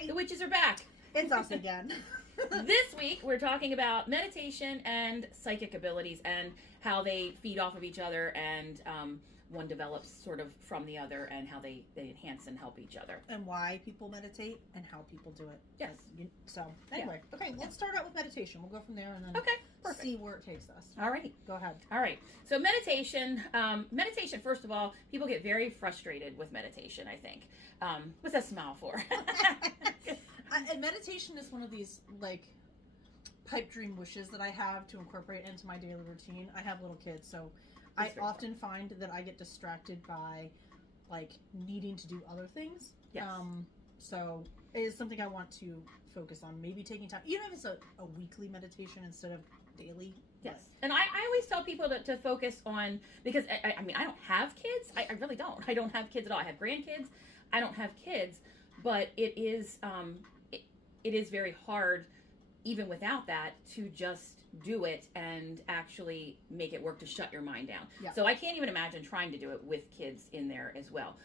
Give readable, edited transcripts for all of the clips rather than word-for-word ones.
Hi. The witches are back. It's us again. This week, we're talking about meditation and psychic abilities and how they feed off of each other and one develops sort of from the other and how they enhance and help each other. And why people meditate and how people do it. Yes. So, anyway. Yeah. Okay, let's start out with meditation. We'll go from there and then see where it takes us. All right. Go ahead. All right. So meditation, first of all, people get very frustrated with meditation, I think. What's that smile for? And meditation is one of these, like, pipe dream wishes that I have to incorporate into my daily routine. I have little kids, so I often find that I get distracted by, like, needing to do other things. Yes. So it is something I want to focus on. Maybe taking time, even if it's a weekly meditation instead of daily. Yes. And I always tell people to focus on, because, I mean, I don't have kids. I really don't. I don't have kids at all. I have grandkids. I don't have kids. But it is very hard, even without that, to just do it and actually make it work, to shut your mind down. Yeah. So I can't even imagine trying to do it with kids in there as well.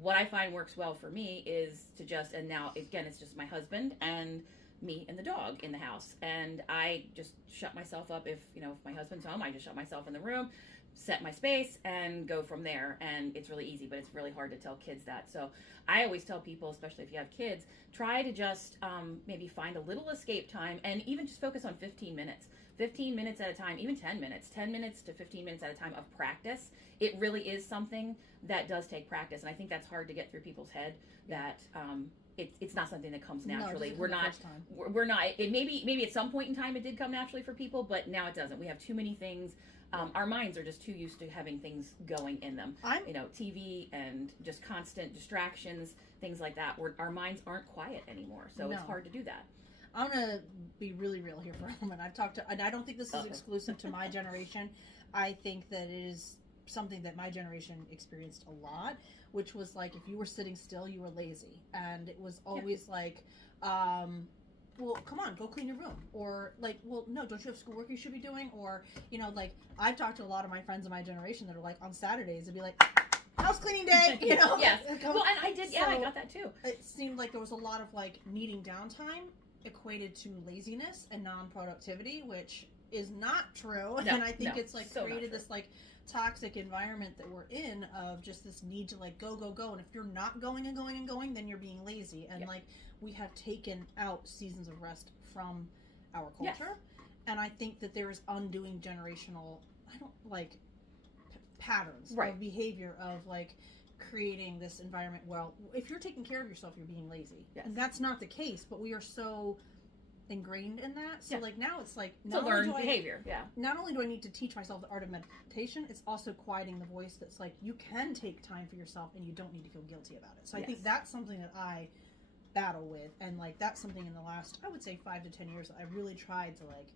What I find works well for me is to just, and now again, it's just my husband and me and the dog in the house. And I just shut myself up. If my husband's home, I just shut myself in the room, set my space, and go from there. And it's really easy, but it's really hard to tell kids that. So I always tell people, especially if you have kids, try to just maybe find a little escape time and even just focus on 15 minutes. 15 minutes at a time, even 10 minutes to 15 minutes at a time of practice. It really is something that does take practice. And I think that's hard to get through people's head, that it's not something that comes naturally. No, we're not, maybe at some point in time it did come naturally for people, but now it doesn't. We have too many things. Our minds are just too used to having things going in them. TV and just constant distractions, things like that, where our minds aren't quiet anymore. So it's hard to do that. I'm going to be really real here for a moment. And I don't think this is exclusive to my generation. I think that it is something that my generation experienced a lot, which was like, if you were sitting still, you were lazy. And it was always like, well, come on, go clean your room. Or like, well, no, don't you have schoolwork you should be doing? Or, like, I've talked to a lot of my friends in my generation that are like, on Saturdays, it'd be like, house cleaning day, Yes. Well, and I did, I got that too. It seemed like there was a lot of, like, needing downtime equated to laziness and non-productivity, which is not true. And I think it's like created this like toxic environment that we're in, of just this need to like go, and if you're not going and going and going, then you're being lazy. And like, we have taken out seasons of rest from our culture. And I think that there is undoing generational patterns of behavior, of like creating this environment. Well, if you're taking care of yourself, you're being lazy. And that's not the case, but we are so ingrained in that. So like, now it's like, it's a learned behavior. Not only do I need to teach myself the art of meditation, it's also quieting the voice that's like, you can take time for yourself and you don't need to feel guilty about it. So I think that's something that I battle with, and like, that's something in the last, I would say, 5 to 10 years that I really tried to like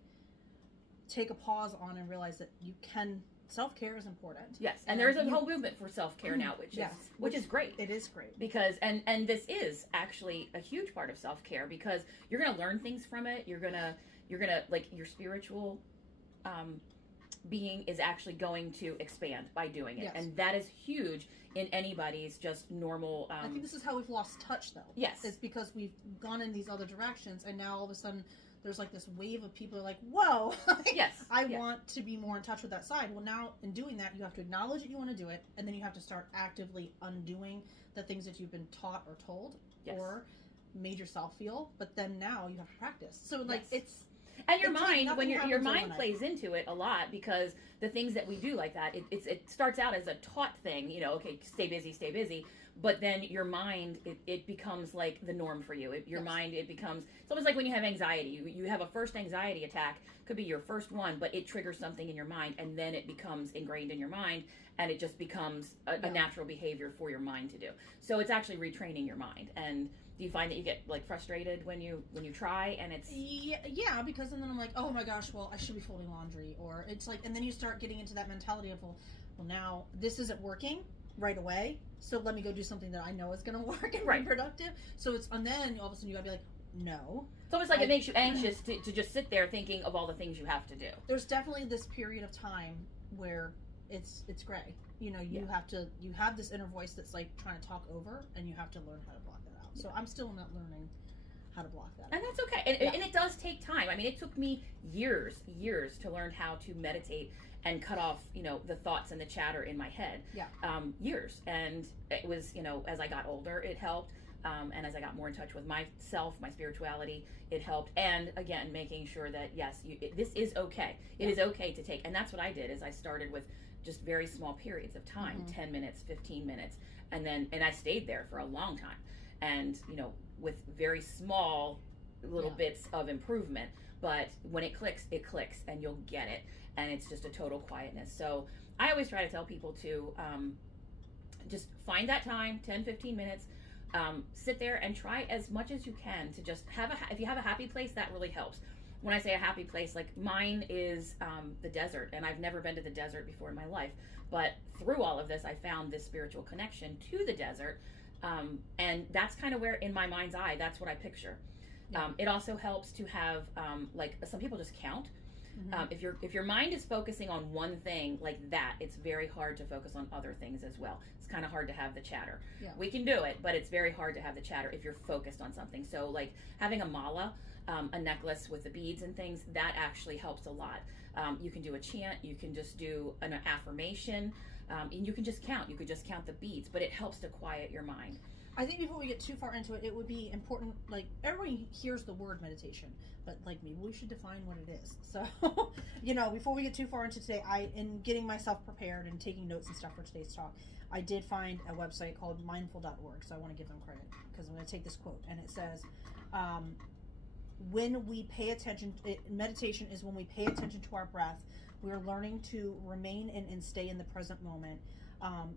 take a pause on and realize that you can. Self-care is important. Yes, and there's a whole movement for self-care now, which is great. It is great. Because, and this is actually a huge part of self-care, because you're going to learn things from it. You're going to, like, your spiritual being is actually going to expand by doing it. And that is huge in anybody's just normal... I think this is how we've lost touch, though. Yes. It's because we've gone in these other directions, and now all of a sudden... there's like this wave of people who are like, whoa, I want to be more in touch with that side. Well, now in doing that, you have to acknowledge that you want to do it, and then you have to start actively undoing the things that you've been taught or told or made yourself feel. But then now you have to practice. So like it's... And your mind, when your mind plays into it a lot, because the things that we do like that, it starts out as a taught thing, okay, stay busy. But then your mind, it becomes like the norm for you. Your mind, it becomes, it's almost like when you have anxiety. You have a first anxiety attack, could be your first one, but it triggers something in your mind, and then it becomes ingrained in your mind, and it just becomes a natural behavior for your mind to do. So it's actually retraining your mind. And do you find that you get like frustrated when you try and it's... Yeah, because then I'm like, oh my gosh, well, I should be folding laundry. Or it's like, and then you start getting into that mentality of, well now this isn't working right away, so let me go do something that I know is going to work and be productive. So it's, and then all of a sudden you got to be like, no. It's almost like it makes you anxious to just sit there thinking of all the things you have to do. There's definitely this period of time where it's gray. you know, you have this inner voice that's like trying to talk over, and you have to learn how to block that out. So I'm still not learning how to block that out. And that's okay. And it does take time. I mean, it took me years to learn how to meditate and cut off, you know, the thoughts and the chatter in my head. Years. And it was, you know, as I got older, it helped. And as I got more in touch with myself, my spirituality, it helped. And again, making sure that, yes, this is okay. It is okay to take. And that's what I did, is I started with just very small periods of time, 10 minutes, 15 minutes. And I stayed there for a long time. And, you know, with very small little bits of improvement. But when it clicks, and you'll get it. And it's just a total quietness. So I always try to tell people to just find that time, 10, 15 minutes, sit there and try as much as you can to just if you have a happy place, that really helps. When I say a happy place, like mine is the desert, and I've never been to the desert before in my life. But through all of this, I found this spiritual connection to the desert. And that's kind of where, in my mind's eye, that's what I picture. It also helps to have, like, some people just count. If your mind is focusing on one thing like that, it's very hard to focus on other things as well. It's kind of hard to have the chatter. We can do it, but it's very hard to have the chatter if you're focused on something. So like having a mala, a necklace with the beads and things, that actually helps a lot. You can do a chant, you can just do an affirmation, and you can just count. You could just count the beads, but it helps to quiet your mind. I think before we get too far into it, it would be important, like, everybody hears the word meditation, but, like, maybe we should define what it is. So, you know, before we get too far into today, in getting myself prepared and taking notes and stuff for today's talk, I did find a website called mindful.org, so I want to give them credit, because I'm going to take this quote, and it says, when we pay attention, meditation is when we pay attention to our breath, we're learning to remain and stay in the present moment,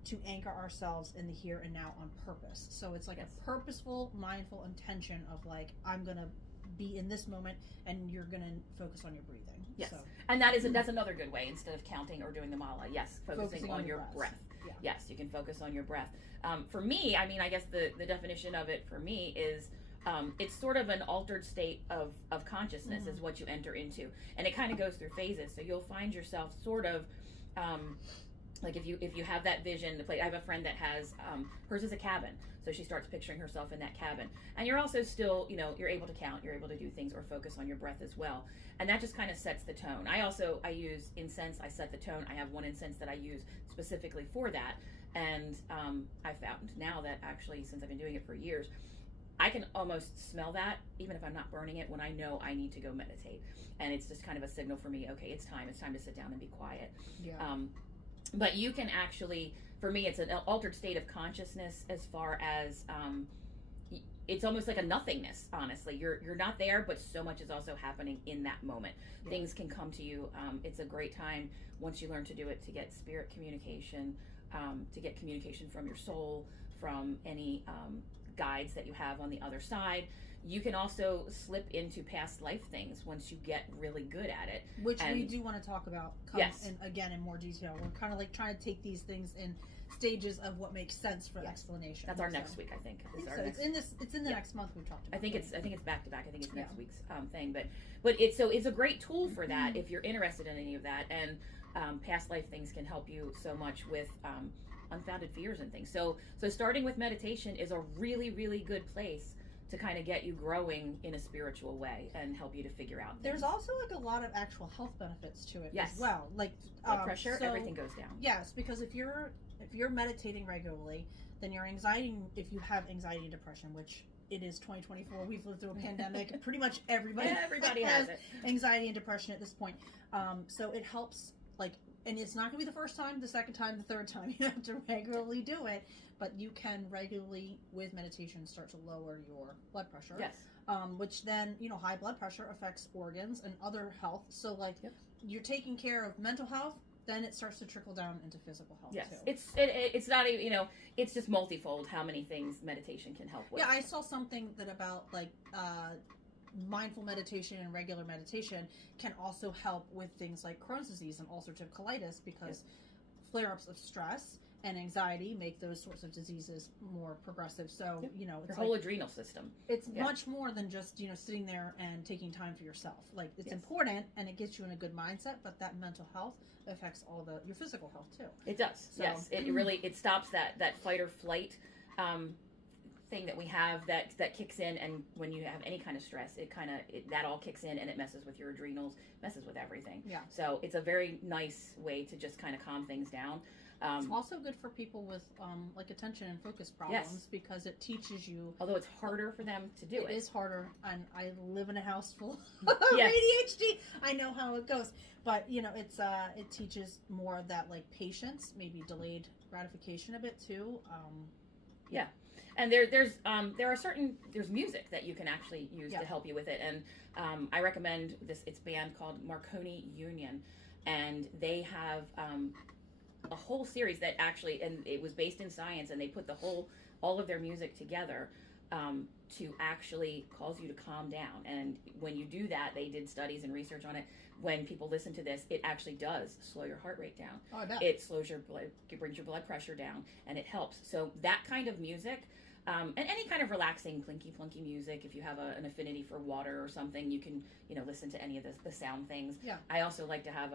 to anchor ourselves in the here and now on purpose. So it's like a purposeful, mindful intention of like, I'm going to be in this moment, and you're going to focus on your breathing. Yes. So, and that's another good way, instead of counting or doing the mala. Yes, focusing on your breath. Yes, you can focus on your breath. For me, I mean, I guess the definition of it for me is, it's sort of an altered state of consciousness is what you enter into. And it kind of goes through phases. So you'll find yourself sort of, like if you have that vision to play. I have a friend that has, hers is a cabin. So she starts picturing herself in that cabin. And you're also still, you know, you're able to count, you're able to do things or focus on your breath as well. And that just kind of sets the tone. I use incense, I set the tone. I have one incense that I use specifically for that. And I found now that actually, since I've been doing it for years, I can almost smell that, even if I'm not burning it, when I know I need to go meditate. And it's just kind of a signal for me, okay, it's time to sit down and be quiet. But you can actually, for me, it's an altered state of consciousness as far as, it's almost like a nothingness, honestly. You're not there, but so much is also happening in that moment. Things can come to you. It's a great time, once you learn to do it, to get spirit communication, to get communication from your soul, from any guides that you have on the other side. You can also slip into past life things once you get really good at it. Which we do want to talk about, again, in more detail. We're kind of like trying to take these things in stages of what makes sense for explanation. That's our next week, I think. It's in the next month we've talked about. I think it's back to back. I think it's next week's thing. But it's a great tool for that if you're interested in any of that. And past life things can help you so much with unfounded fears and things. So starting with meditation is a really, really good place to kind of get you growing in a spiritual way and help you to figure out things. There's also like a lot of actual health benefits to it as well. Like blood pressure, everything goes down. Yes, because if you're meditating regularly, then your anxiety, if you have anxiety and depression, which it is 2024, we've lived through a pandemic, pretty much everybody has it. Anxiety and depression at this point. So it helps, like, and it's not going to be the first time, the second time, the third time. You have to regularly do it, but you can regularly, with meditation, start to lower your blood pressure. Yes. Which then, high blood pressure affects organs and other health. So, like, you're taking care of mental health, then it starts to trickle down into physical health, too. It's not even, it's just multifold how many things meditation can help with. Yeah, I saw something that about, like, mindful meditation and regular meditation can also help with things like Crohn's disease and ulcerative colitis, because flare-ups of stress and anxiety make those sorts of diseases more progressive. So, Yep. you know, Your it's whole like, adrenal system. it's Yeah. much more than just, you know, sitting there and taking time for yourself. Like, it's Yes. important and it gets you in a good mindset, but that mental health affects your physical health too. It does. So- Yes. It really, it stops that fight or flight thing that we have that kicks in, and when you have any kind of stress, that all kicks in and it messes with your adrenals, messes with everything. Yeah. So it's a very nice way to just kind of calm things down. It's also good for people with like attention and focus problems because it teaches you. Although it's harder for them to do it. It is harder, and I live in a house full of Yes. ADHD. I know how it goes, but you know, it teaches more of that like patience, maybe delayed gratification a bit too. And there's music that you can actually use to help you with it, and I recommend this. It's a band called Marconi Union, and they have a whole series that actually, and it was based in science, and they put all of their music together to actually cause you to calm down. And when you do that, they did studies and research on it. When people listen to this, it actually does slow your heart rate down. Oh, I bet. It slows it brings your blood pressure down, and it helps. So that kind of music, and any kind of relaxing, clinky plunky music. If you have an affinity for water or something, you can listen to any of the sound things. Yeah. I also like to have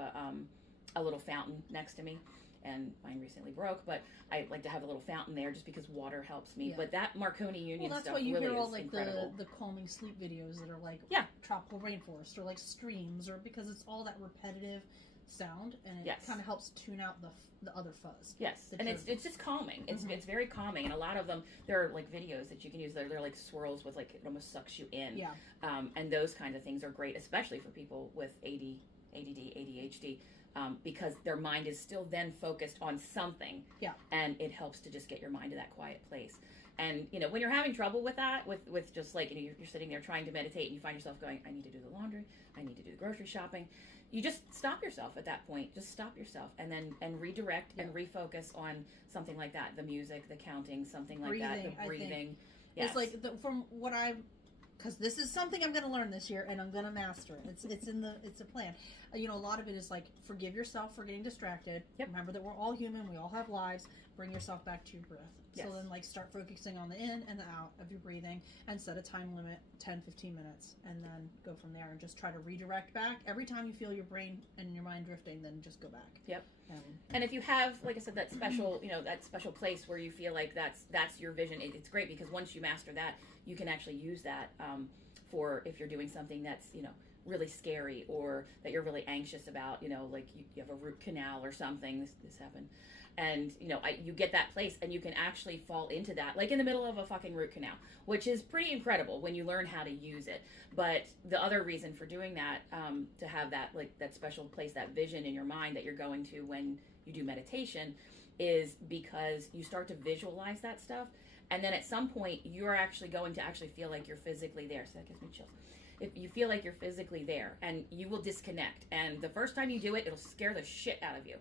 a little fountain next to me, and mine recently broke, but I like to have a little fountain there just because water helps me. Yeah. But that Marconi Union Well, that's stuff why you really hear all is like incredible. the calming sleep videos that are like tropical rainforest or like streams, or because it's all that repetitive sound, and it kind of helps tune out the other fuzz. Yes, and it's just calming. It's very calming, and a lot of them, there are like videos that you can use. They're like swirls with like, it almost sucks you in. Yeah. And those kinds of things are great, especially for people with ADD, ADHD, because their mind is still then focused on something. Yeah. And it helps to just get your mind to that quiet place. And when you're having trouble with that, with just like you're sitting there trying to meditate, and you find yourself going, I need to do the laundry, I need to do the grocery shopping. You just stop yourself at that point. Just stop yourself, and redirect and refocus on something like that. The music, the counting, something like that. The breathing. Yes. It's like from what I've, because this is something I'm going to learn this year, and I'm going to master it. It's a plan. A lot of it is like, forgive yourself for getting distracted. Yep. Remember that we're all human. We all have lives. Bring yourself back to your breath. Yes. So then like start focusing on the in and the out of your breathing, and set a time limit, 10-15 minutes, and then go from there and just try to redirect back. Every time you feel your brain and your mind drifting, then just go back. Yep. And if you have, like I said, that special, that special place where you feel like that's your vision, it's great, because once you master that, you can actually use that for if you're doing something that's, really scary, or that you're really anxious about, like you have a root canal or something. This happened. And, you get that place, and you can actually fall into that, like in the middle of a fucking root canal, which is pretty incredible when you learn how to use it. But the other reason for doing that, to have that, like that special place, that vision in your mind that you're going to when you do meditation, is because you start to visualize that stuff. And then at some point, you're actually going to actually feel like you're physically there. So that gives me chills. If you feel like you're physically there, and you will disconnect, and the first time you do it, it'll scare the shit out of you.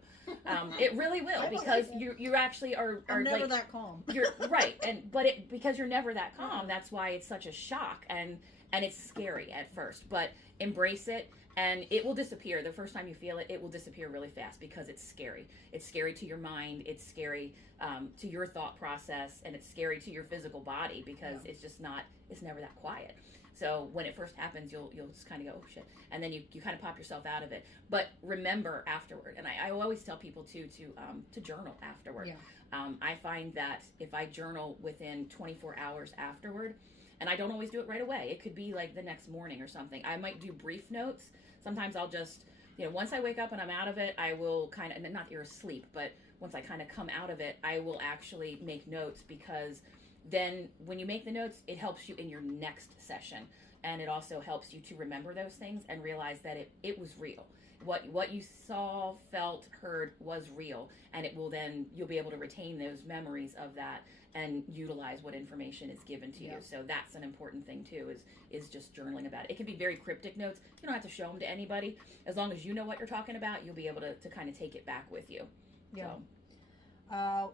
It really will, because you actually are I'm never like, that calm. You're right, because you're never that calm. That's why it's such a shock, and it's scary at first. But embrace it, and it will disappear. The first time you feel it, it will disappear really fast, because it's scary. It's scary to your mind. It's scary to your thought process, and it's scary to your physical body, because it's just not. It's never that quiet. So when it first happens, you'll just kind of go, oh shit, and then you kind of pop yourself out of it. But remember afterward, and I always tell people to journal afterward. Yeah. I find that if I journal within 24 hours afterward, and I don't always do it right away, it could be like the next morning or something. I might do brief notes. Sometimes I'll just, once I wake up and I'm out of it, I will kind of, not that you're asleep, but once I kind of come out of it, I will actually make notes, because then when you make the notes, it helps you in your next session, and it also helps you to remember those things and realize that it was real. What you saw, felt, heard was real, and you'll be able to retain those memories of that and utilize what information is given to you. So that's an important thing too, is just journaling about it. It can be very cryptic notes. You don't have to show them to anybody. As long as you know what you're talking about, you'll be able to kind of take it back with you. Yeah. So.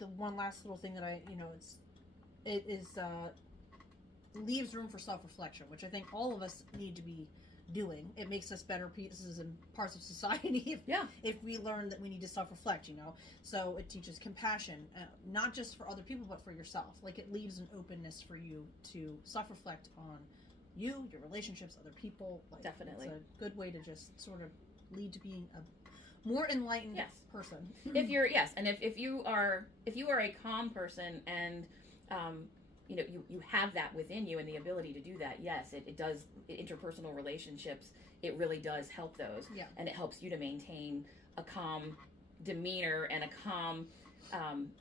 The one last little thing that it leaves room for self-reflection, which I think all of us need to be doing. It makes us better pieces and parts of society if we learn that we need to self-reflect, So it teaches compassion, not just for other people, but for yourself. Like, it leaves an openness for you to self-reflect on you, your relationships, other people. Like, definitely. It's a good way to just sort of lead to being a more enlightened person. If you are a calm person and you have that within you and the ability to do that, yes, it does. Interpersonal relationships, it really does help those, and it helps you to maintain a calm demeanor and a calm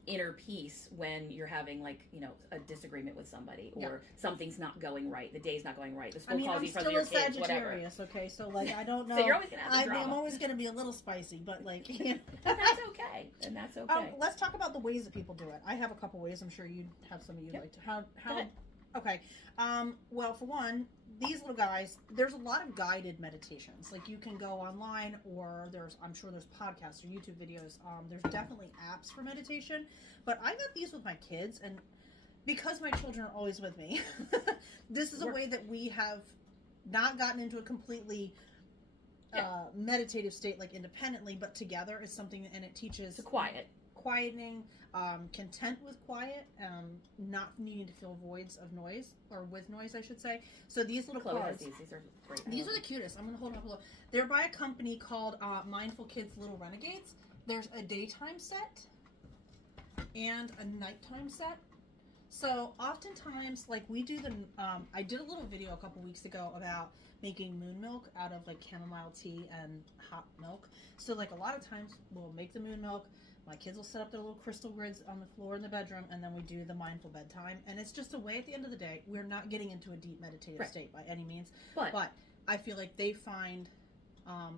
inner peace when you're having a disagreement with somebody, or something's not going right, the day's not going right, the school calls you from your kids, whatever. Okay, so I don't know. So you're always gonna have drama. I'm always gonna be a little spicy, but and that's okay. Let's talk about the ways that people do it. I have a couple ways. I'm sure you'd have some of you like to. How? Okay. Well, for one, these little guys, there's a lot of guided meditations. Like, you can go online, or I'm sure there's podcasts or YouTube videos. There's definitely apps for meditation, but I got these with my kids, and because my children are always with me, this is a way that we have not gotten into a completely meditative state, like independently, but together is something, and it teaches quietening, content with quiet, not needing to fill voids of noise, or with noise, I should say. So these little cards, these are great. These are the cutest. I'm going to hold up a little. They're by a company called Mindful Kids Little Renegades. There's a daytime set and a nighttime set. So oftentimes, like, we do I did a little video a couple weeks ago about making moon milk out of like chamomile tea and hot milk. So like, a lot of times we'll make the moon milk. My kids will set up their little crystal grids on the floor in the bedroom, and then we do the mindful bedtime. And it's just a way, at the end of the day, we're not getting into a deep meditative state by any means. But I feel like they find,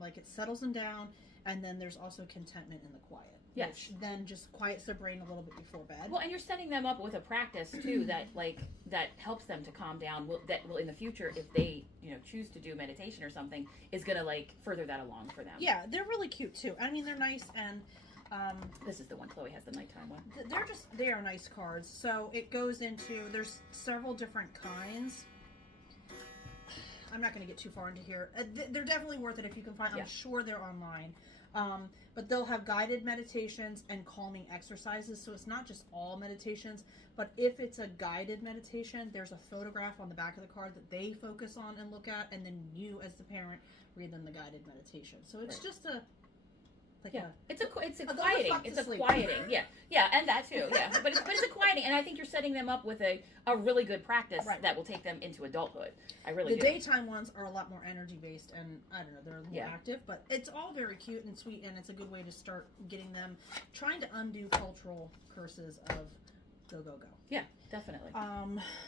like, it settles them down, and then there's also contentment in the quiet. Yes. Which then just quiets their brain a little bit before bed. Well, and you're setting them up with a practice, too, that helps them to calm down. That will, in the future, if they, choose to do meditation or something, is going to, further that along for them. Yeah, they're really cute, too. I mean, they're nice, and... this is the one Chloe has, the nighttime one. They are nice cards. So it goes into, there's several different kinds. I'm not going to get too far into here. They're definitely worth it if you can find. I'm sure they're online. But they'll have guided meditations and calming exercises. So it's not just all meditations, but if it's a guided meditation, there's a photograph on the back of the card that they focus on and look at, and then you, as the parent, read them the guided meditation. So it's just a... it's a quieting. It's a quieting. And that too. Yeah, but it's a quieting, and I think you're setting them up with a really good practice that will take them into adulthood. I really do. The daytime ones are a lot more energy based, and I don't know, they're more active, but it's all very cute and sweet, and it's a good way to start getting them trying to undo cultural curses of go go go. Yeah, definitely.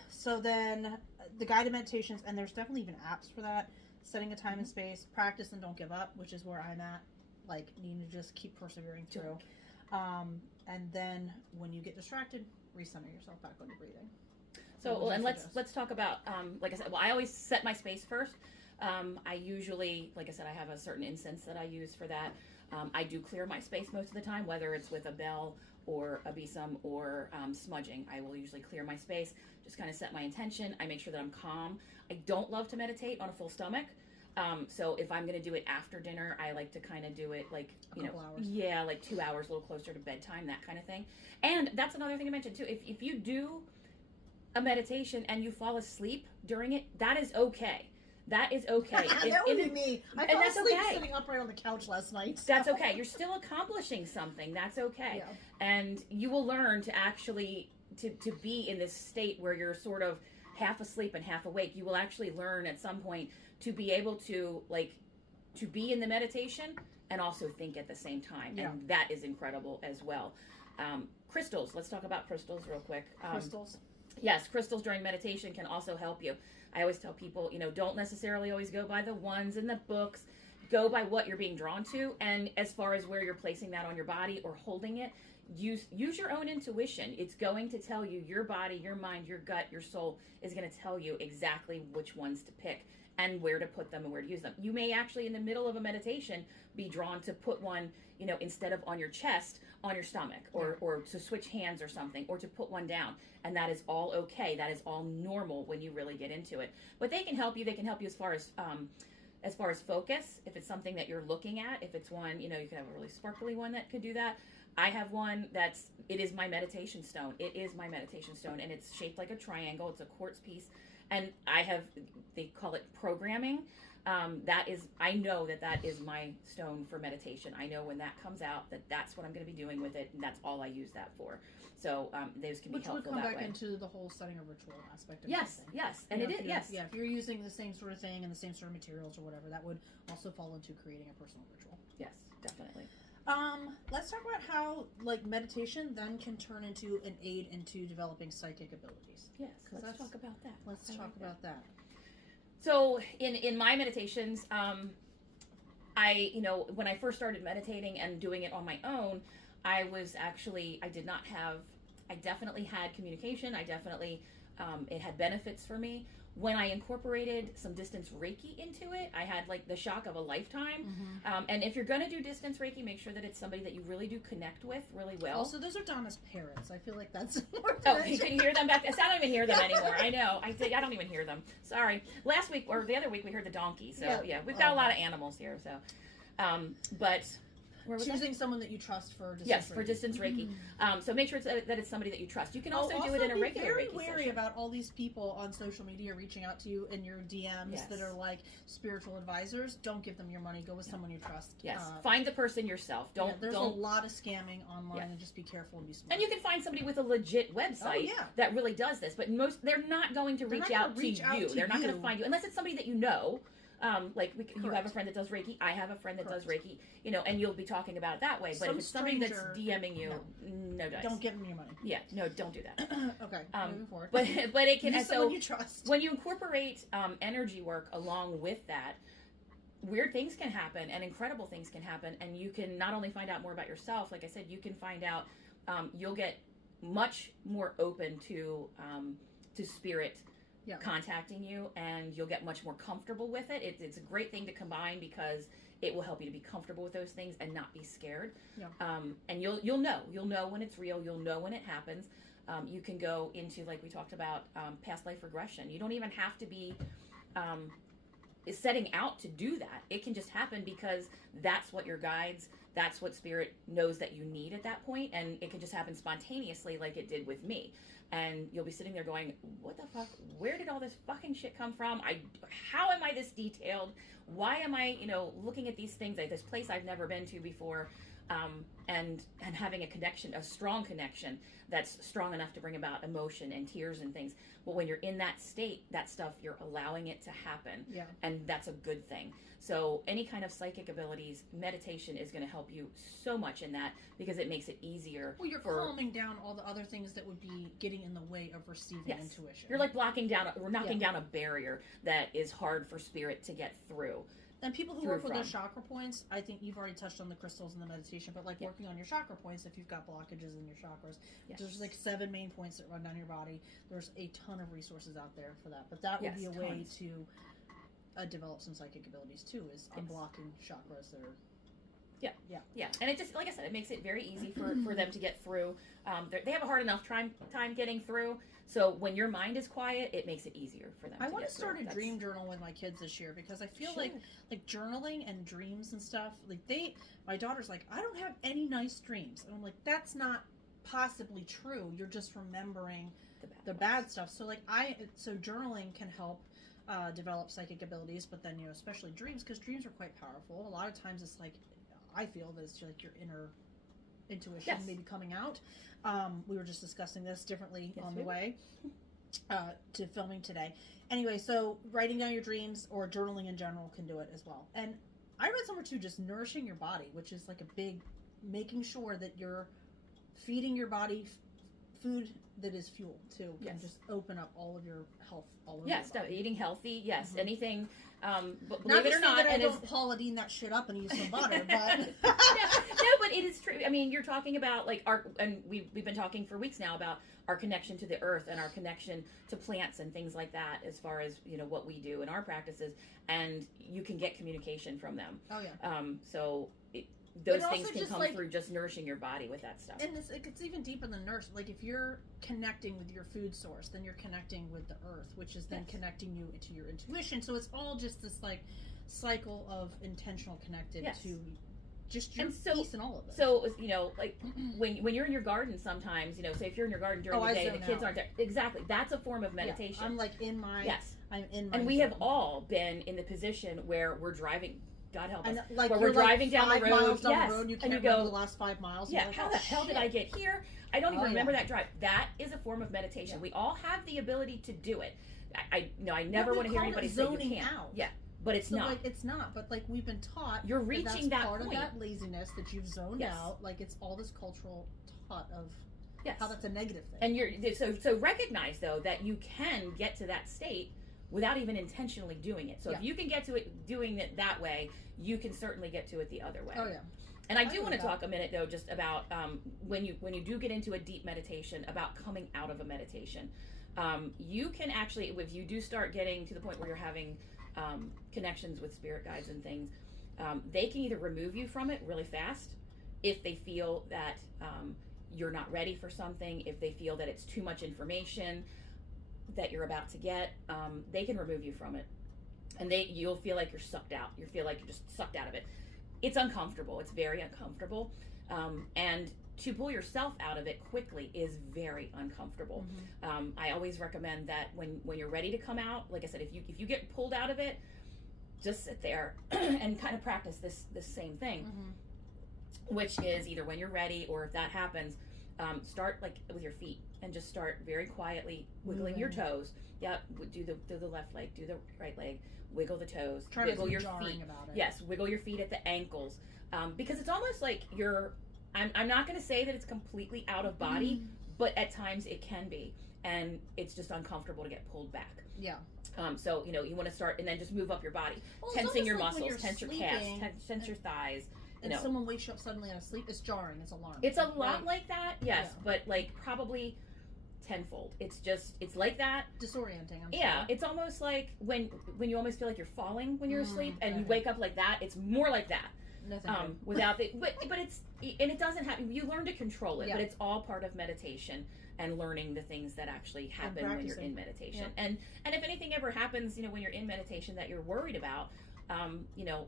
So then the guided meditations, and there's definitely even apps for that. Setting a time and space, practice and don't give up, which is where I'm at. Like, needing to just keep persevering through. And then when you get distracted, recenter yourself back on your breathing. So, and let's talk about, like I said, I always set my space first. I usually, like I said, I have a certain incense that I use for that. I do clear my space most of the time, whether it's with a bell or a besom or smudging. I will usually clear my space, just kind of set my intention. I make sure that I'm calm. I don't love to meditate on a full stomach. So if I'm going to do it after dinner, I like to kind of do it like, a couple hours. Yeah, like 2 hours, a little closer to bedtime, that kind of thing. And that's another thing to mention too. If you do a meditation and you fall asleep during it, that is okay. That is okay. That would be me. I fell asleep sitting upright on the couch last night. So. That's okay. You're still accomplishing something. That's okay. Yeah. And you will learn to actually, to be in this state where you're sort of half asleep and half awake. You will actually learn at some point to be able to, to be in the meditation and also think at the same time. Yeah. And that is incredible as well. Crystals. Let's talk about crystals real quick. Crystals. Yes, crystals during meditation can also help you. I always tell people, don't necessarily always go by the ones in the books. Go by what you're being drawn to. And as far as where you're placing that on your body or holding it, use your own intuition. It's going to tell you, your body, your mind, your gut, your soul is going to tell you exactly which ones to pick and where to put them and where to use them. You may actually, in the middle of a meditation, be drawn to put one, instead of on your chest, on your stomach, or to switch hands or something, or to put one down. And that is all okay. That is all normal when you really get into it. But they can help you. They can help you as far as as far as focus, if it's something that you're looking at, if it's one, you can have a really sparkly one that could do that. I have one it is my meditation stone. It is my meditation stone, and it's shaped like a triangle. It's a quartz piece, and they call it programming. I know that is my stone for meditation. I know when that comes out that's what I'm going to be doing with it, and that's all I use that for. So those can be helpful that way. Which would come back into the whole setting a ritual aspect of yes, everything. Yes, and it is, yes. Yeah, if you're using the same sort of thing and the same sort of materials or whatever, that would also fall into creating a personal ritual. Yes, definitely. Let's talk about how meditation then can turn into an aid into developing psychic abilities. Yes, let's talk about that. Let's talk about that. So in my meditations, I when I first started meditating and doing it on my own, I definitely had communication. I definitely it had benefits for me. When I incorporated some distance Reiki into it, I had like the shock of a lifetime. Mm-hmm. And if you're going to do distance Reiki, make sure that it's somebody that you really do connect with really well. Also, those are Donna's parents. I feel like that's more Oh, you can hear them back. I don't even hear them anymore. I know. I don't even hear them. Sorry. Last week or the other week we heard the donkey. So yeah we've got a lot of animals here. So, but. Choosing someone that you trust for distance yes, Reiki. for distance Reiki. So make sure that it's somebody that you trust. You can also do it in a regular Reiki session. Be very wary about all these people on social media reaching out to you in your DMs that are like spiritual advisors. Don't give them your money. Go with someone you trust. Yes, find the person yourself. There's a lot of scamming online, and just be careful and be smart. And you can find somebody with a legit website that really does this, but they're not going to reach out to you. They're not going to find you unless it's somebody that you know. You have a friend that does Reiki. I have a friend that does Reiki. And you'll be talking about it that way. But if it's somebody that's DMing you, no dice. Don't give them your money. Yeah, no, don't do that. Okay, moving forward. But it can. Use someone you trust. When you incorporate energy work along with that, weird things can happen and incredible things can happen, and you can not only find out more about yourself. Like I said, you can find out. You'll get much more open to spirit. Contacting you, and you'll get much more comfortable with it. It's a great thing to combine because it will help you to be comfortable with those things and not be scared. And you'll know when it's real. You'll know when it happens. You can go into, like we talked about, past life regression. You don't even have to be setting out to do that. It can just happen because that's what your guides, that's what spirit knows that you need at that point, and it can just happen spontaneously like it did with me. And you'll be sitting there going, what the fuck? Where did all this fucking shit come from? How am I this detailed? Why am I, looking at these things at this place I've never been to before? And having a strong connection that's strong enough to bring about emotion and tears and things. But when you're in that state, that stuff, you're allowing it to happen. Yeah. And that's a good thing. So any kind of psychic abilities, meditation is going to help you so much in that because it makes it easier. Well, you're calming down all the other things that would be getting in the way of receiving intuition. You're like knocking down a barrier that is hard for spirit to get through. And people who work with their chakra points, I think you've already touched on the crystals and the meditation, but working on your chakra points, if you've got blockages in your chakras, there's 7 main points that run down your body. There's a ton of resources out there for that. But that would be a way to develop some psychic abilities too, is unblocking chakras that are... Yeah. And it just, like I said, it makes it very easy for them to get through. They have a hard enough time getting through. So when your mind is quiet, it makes it easier for them. I want to start a dream journal with my kids this year because I feel like journaling and dreams and stuff, my daughter's like, I don't have any nice dreams. And I'm like, that's not possibly true. You're just remembering the bad stuff. So so journaling can help develop psychic abilities, but then, especially dreams, because dreams are quite powerful. A lot of times it's I feel that it's like your inner intuition maybe coming out. We were just discussing this differently on the way to filming today. Anyway, so writing down your dreams or journaling in general can do it as well. And I read somewhere too, just nourishing your body, which is like a big, making sure that you're feeding your body food that is fuel too. Can just open up all of your health all over your body. Eating healthy. Yes, anything. But not believe it or not, I don't Paula Deen that shit up and use some butter, but no, but it is true. I mean, you're talking about we've been talking for weeks now about our connection to the earth and our connection to plants and things like that, as far as what we do in our practices, and you can get communication from them. Oh yeah. So those But things also can just, come like- through just nourishing your body with that stuff. And it's even deeper than nurse. Like if you're connecting with your food source, then you're connecting with the earth, which is then Yes. connecting you into your intuition. So it's all just this like cycle of intentional connected Yes. to just your And so- peace and all of it. So, you know, like when you're in your garden sometimes, you know, say if you're in your garden during Oh, the I day, the zone kids out. aren't there. Exactly. That's a form of Yeah, meditation. I'm like in my Yes. I'm in my And we have zone. all been in the position where we're driving, God help us, And like where you're we're driving like down the 5 road, miles down yes, the road, you and can't you remember go, the last 5 miles. yeah, You're like, how oh, the hell did I shit. get here? I don't even Oh, remember yeah. that drive. That is a form of meditation. Yeah. We all have the ability to do it. I never we want to hear call it anybody say you zoning can't. out. Yeah, but it's So not. like it's not, but like we've been taught You're that reaching that's that part point. of that laziness that you've zoned Yes. out. Like it's all this cultural taught of Yes. how that's a negative thing. And so recognize though that you can get to that state without even intentionally doing it. So if Yeah. you can get to it doing it that way, you can certainly get to it the other way. Oh yeah. And I I do agree want to with that. talk a minute though, just about when you do get into a deep meditation, about coming out of a meditation. You can actually, if you do start getting to the point where you're having connections with spirit guides and things, they can either remove you from it really fast if they feel that you're not ready for something, if they feel that it's too much information that you're about to get, they can remove you from it, and you'll feel like you're sucked out. You feel like you're just sucked out of it. It's uncomfortable. It's very uncomfortable, and to pull yourself out of it quickly is very uncomfortable. I always recommend that when you're ready to come out, like I said, if you get pulled out of it, just sit there and kind of practice this same thing, which is either when you're ready or if that happens, start like with your feet and just start very quietly wiggling your toes. Yeah, do the left leg, do the right leg, wiggle the toes, Try to wiggle be your jarring feet. about it. Yes, wiggle your feet at the ankles, because it's almost like I'm not going to say that it's completely out of body, but at times it can be, and it's just uncomfortable to get pulled back. Yeah. So you know you want to start and then just move up your body, Well, it's tensing your almost like when muscles, you're tense your calves, sleeping tense your thighs. And You know. someone wakes you up suddenly out of sleep, it's jarring, it's alarming. It's a lot Right. like that, yes, Yeah. but like probably tenfold. It's like that. Disorienting, I'm Yeah, sure. it's almost like when you almost feel like you're falling when you're asleep, and you okay. wake up like that. It's more like that. Nothing good. Without the but it's and it doesn't happen. You learn to control it, Yeah. but it's all part of meditation and learning the things that actually happen when you're in meditation. Yeah. And if anything ever happens, you know, when you're in meditation that you're worried about, you know,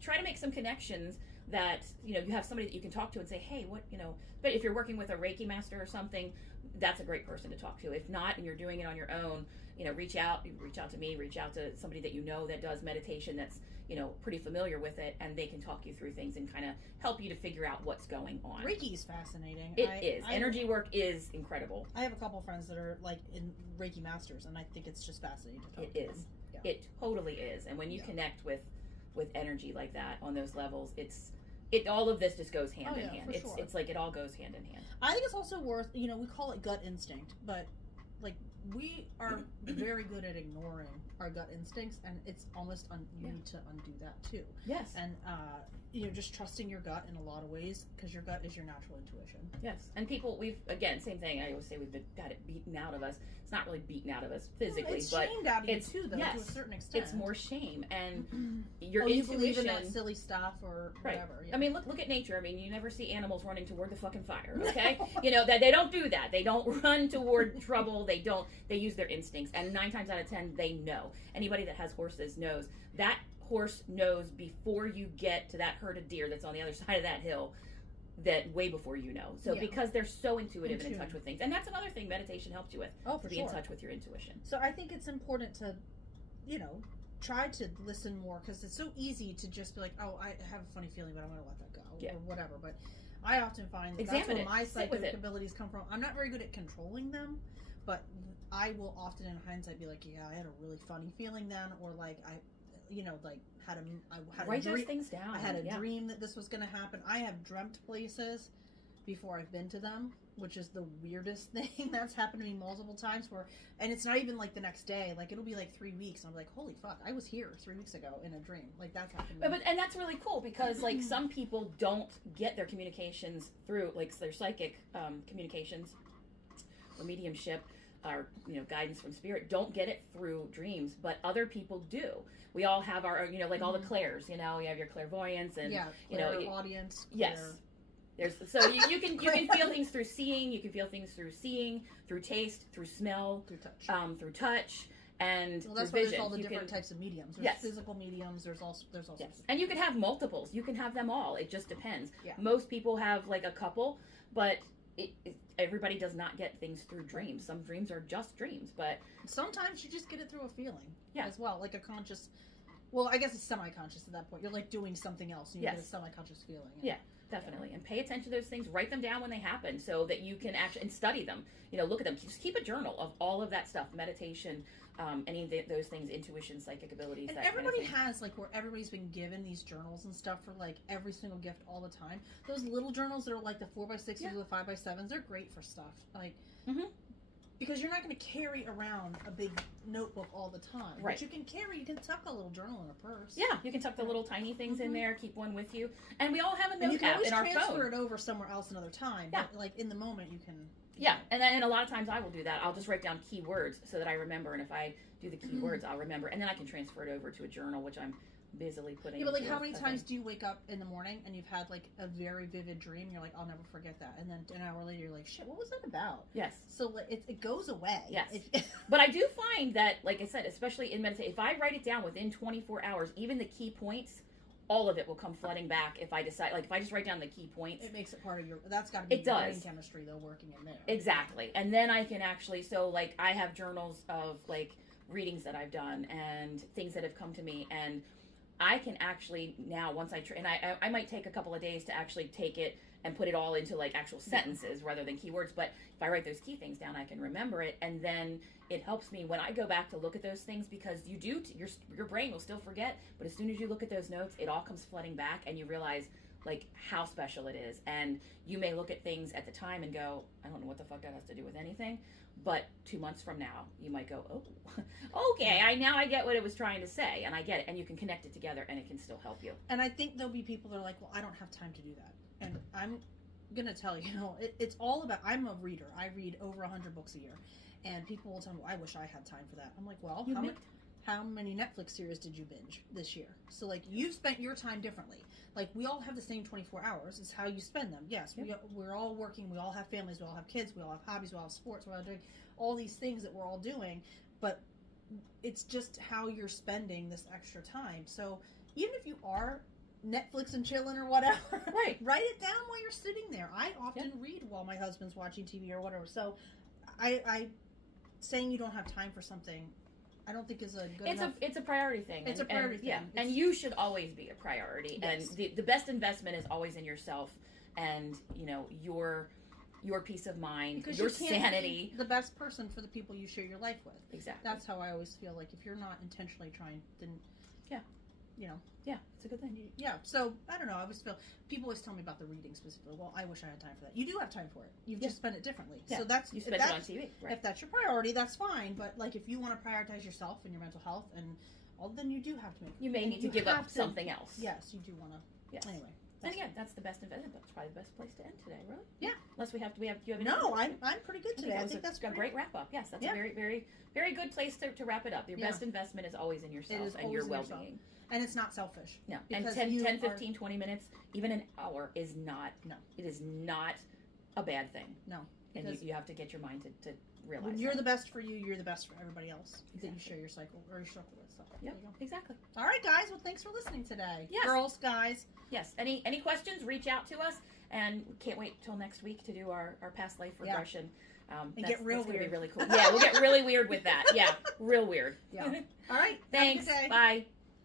try to make some connections that you have somebody that you can talk to and say, hey, what, you know. But if you're working with a Reiki master or something, that's a great person to talk to. If not, and you're doing it on your own, you know, reach out to me, reach out to somebody that you know that does meditation, that's pretty familiar with it, and they can talk you through things and kind of help you to figure out what's going on. Reiki is fascinating. It is. Energy work is incredible. I have a couple friends that are like in Reiki masters, and I think it's just fascinating to talk It to is. them. Yeah. It totally is. And when you Yeah. connect with energy like that on those levels, all of this just goes hand Oh, in yeah, hand. for sure. It's like it all goes hand in hand. I think it's also worth, we call it gut instinct, but like we are very good at ignoring our gut instincts, and it's almost you need to undo that too. Yes. And just trusting your gut in a lot of ways, because your gut is your natural intuition. Yes. And people, same thing. I always say got it beaten out of us. It's not really beaten out of us physically, it's but shamed out of you it's- too, though, yes, to a certain extent. it's more shame and your you intuition. believe in that silly stuff or Right. whatever. Yeah. I mean, look at nature. I mean, you never see animals running toward the fucking fire, okay? That they don't do that. They don't run toward trouble. They use their instincts. And 9 times out of 10, they know. Anybody that has horses knows that horse knows before you get to that herd of deer that's on the other side of that hill, that way before you know. So Yeah. because they're so intuitive and in tune. touch with things. And that's another thing meditation helps you with. Oh, To for be sure. in touch with your intuition. So I think it's important to, try to listen more, because it's so easy to just be like, oh, I have a funny feeling, but I'm going to let that go, Yeah. or whatever. But I often find that's Examine where it. my Sit with psychic it. abilities come from. I'm not very good at controlling them, but I will often, in hindsight, be like, yeah, I had a really funny feeling then, or like I had a Write those dream. things down. I had a Yeah. dream that this was going to happen. I have dreamt places before I've been to them, which is the weirdest thing. That's happened to me multiple times, and it's not even like the next day. Like, it'll be like 3 weeks, and I'm like, holy fuck, I was here 3 weeks ago in a dream. Like, that's happened to me. And that's really cool, because like some people don't get their communications through, like, their psychic communications or mediumship our guidance from spirit, don't get it through dreams, but other people do. We all have our like all the clairs, you have your clairvoyance and audience. Yes. So you can feel things through seeing, you can feel things through seeing, through taste, through smell, through touch, and well, that's through why vision. there's all the different types of mediums. There's physical mediums. There's also and you can have multiples. You can have them all. It just depends. Yeah. Most people have like a couple, but everybody does not get things through dreams. Some dreams are just dreams, but sometimes you just get it through a feeling as well, like a conscious. Well, I guess it's semi-conscious at that point. You're like doing something else, and you get a semi-conscious feeling. Yeah, definitely. And pay attention to those things. Write them down when they happen, so that you can actually study them. Look at them. Just keep a journal of all of that stuff. Meditation, any of those things, intuition, psychic abilities. And that everybody kind of thing. has where everybody's been given these journals and stuff for every single gift all the time. Those little journals that are like the 4x6 or the 5x7s, they're great for stuff. Because you're not going to carry around a big notebook all the time. Right. But you can tuck a little journal in a purse. Yeah, you can tuck the little tiny things in there, keep one with you. And we all have a note you can app always in our phone. transfer it over somewhere else another time. Yeah. But in the moment you can... Yeah, and a lot of times I will do that. I'll just write down keywords so that I remember, and if I do the keywords, I'll remember. And then I can transfer it over to a journal, which I'm busily putting Yeah, but into how many times do you wake up in the morning and you've had a very vivid dream? You're like, I'll never forget that. And then an hour later, you're like, shit, what was that about? Yes. So it goes away. Yes. But I do find that, like I said, especially in meditation, if I write it down within 24 hours, even the key points, all of it will come flooding back if I decide, if I just write down the key points. It makes it part of that's got to be brain chemistry, though, working in there. Exactly. And then I can actually, I have journals of, readings that I've done and things that have come to me, and I can actually now, once and I might take a couple of days to actually take it and put it all into actual sentences rather than keywords. But if I write those key things down, I can remember it, and then it helps me when I go back to look at those things, because your brain will still forget, but as soon as you look at those notes, it all comes flooding back, and you realize how special it is. And you may look at things at the time and go, I don't know what the fuck that has to do with anything. But 2 months from now, you might go, oh, okay, I get what it was trying to say, and I get it, and you can connect it together, and it can still help you. And I think there'll be people that are like, well, I don't have time to do that. And I'm going to tell you, it's all about, I'm a reader. I read over 100 books a year. And people will tell me, well, I wish I had time for that. I'm like, well, how many Netflix series did you binge this year? So, you've spent your time differently. We all have the same 24 hours. It's how you spend them. Yes, we're all working. We all have families. We all have kids. We all have hobbies. We all have sports. We're all doing all these things that we're all doing. But it's just how you're spending this extra time. So, even if you are Netflix and chilling or whatever, right, write it down while you're sitting there. I often read while my husband's watching TV or whatever. So, I saying you don't have time for something, I don't think is a good enough. It's a priority thing. It's a priority thing. Yeah, and you should always be a priority. Yes. And the best investment is always in yourself, and your peace of mind, because your you can't sanity. Be the best person for the people you share your life with. Exactly. That's how I always feel. If you're not intentionally trying, then yeah, it's a good thing. Yeah. So I don't know. I always feel people always tell me about the reading specifically. Well, I wish I had time for that. You do have time for it. You've just spent it differently. Yeah. So that's you spend it on TV. Right. If that's your priority, that's fine. But if you want to prioritize yourself and your mental health and all, then you do have to make. You may need to give up something else. Yes, you do want to. Yes. Anyway. And again, that's the best investment. That's probably the best place to end today, really. Yeah. Unless do you have any? No, I'm pretty good today. I think that's a great wrap up. Yes, that's a very, very, very good place to wrap it up. Your best investment is always in yourself and your well-being. And it's not selfish. No. And 10, 15, 20 minutes, even an hour is not. No. It is not a bad thing. No. And you have to get your mind to realize when you're the best for you, you're the best for everybody else that you share your cycle or your circle with. So yeah, exactly. All right, guys. Well, thanks for listening today. Yes. Girls, guys. Yes. Any questions, reach out to us. And we can't wait till next week to do our past life regression. And get real weird. Gonna be really cool. Yeah, we'll get really weird with that. Yeah, real weird. Yeah. All right. Thanks. Bye.